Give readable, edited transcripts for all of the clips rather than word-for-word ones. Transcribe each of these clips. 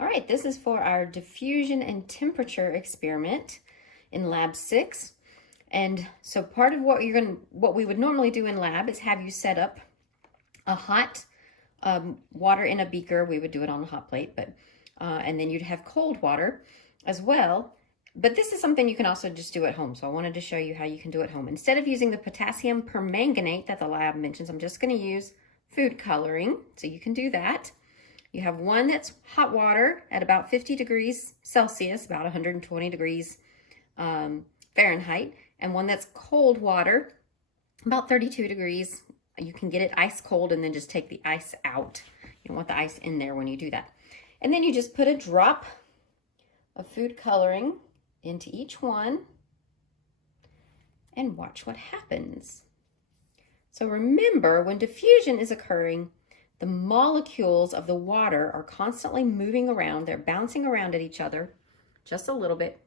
All right, this is for our diffusion and temperature experiment in lab 6. And so part of what we would normally do in lab is have you set up a hot water in a beaker. We would do it on a hot plate, but and then you'd have cold water as well. But this is something you can also just do at home. So I wanted to show you how you can do it at home. Instead of using the potassium permanganate that the lab mentions, I'm just going to use food coloring. So you can do that. You have one that's hot water at about 50 degrees Celsius, about 120 degrees Fahrenheit, and one that's cold water, about 32 degrees. You can get it ice cold and then just take the ice out. You don't want the ice in there when you do that. And then you just put a drop of food coloring into each one and watch what happens. So remember, when diffusion is occurring, the molecules of the water are constantly moving around. They're bouncing around at each other just a little bit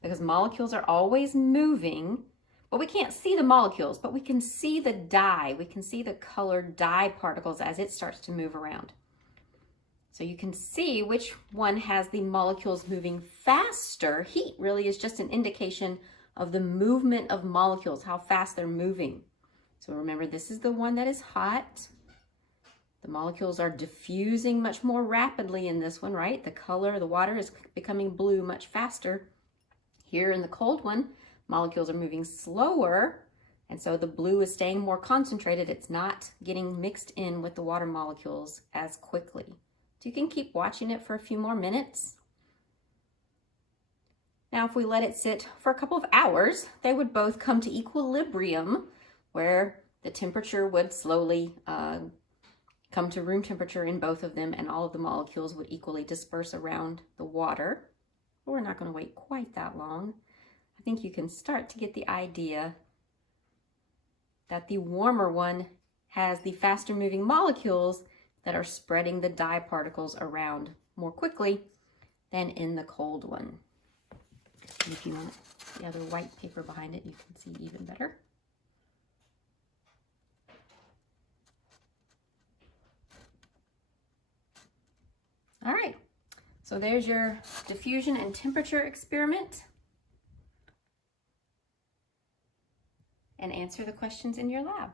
because molecules are always moving. But we can't see the molecules, but we can see the dye. We can see the colored dye particles as it starts to move around. So you can see which one has the molecules moving faster. Heat really is just an indication of the movement of molecules, how fast they're moving. So remember, this is the one that is hot. The molecules are diffusing much more rapidly in this one, right? The color, the water is becoming blue much faster. Here in the cold one, molecules are moving slower, and so the blue is staying more concentrated. It's not getting mixed in with the water molecules as quickly. So you can keep watching it for a few more minutes. Now, if we let it sit for a couple of hours, they would both come to equilibrium, where the temperature would slowly come to room temperature in both of them, and all of the molecules would equally disperse around the water. But we're not going to wait quite that long. I think you can start to get the idea that the warmer one has the faster moving molecules that are spreading the dye particles around more quickly than in the cold one. And if you want the other white paper behind it, you can see even better. All right, so there's your diffusion and temperature experiment. And answer the questions in your lab.